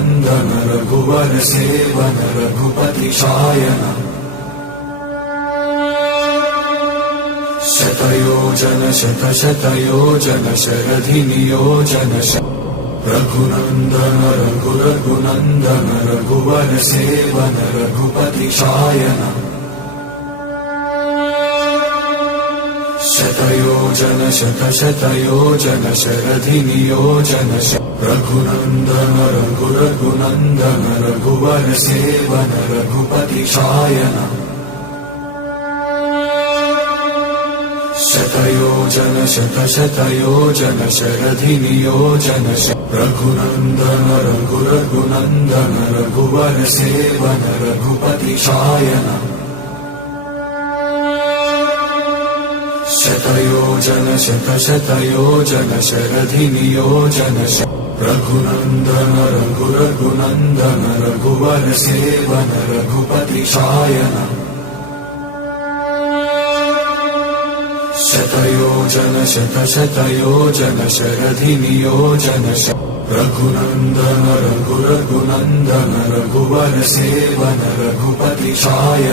रघुनन्दन रघुवर seven Raghupati Shayan शतयोजन शतशतयोजन शरधि नियोजन रघुनन्दन रघुनन्दन रघुवर seven Raghupati Shayan शतयोजन शतशतयोजन शरधि नियोजन रघुनन्दन रघुनन्दन रघुवर seven Raghupati Shayan शतयोजन शतशतयोजन शरधि नियोजन रघुनन्दन रघुनन्दन रघुवर सेवन रघुपति शायन शतयोजन शतशतयोजन शरधि नियोजन रघुनन्दन रघुनन्दन रघुवर सेवन रघुपति शायन शतयोजन शतशतयोजन शरधि नियोजन रघुनन्दन रघुनन्दन रघुवर सेवन रघुपति शायन।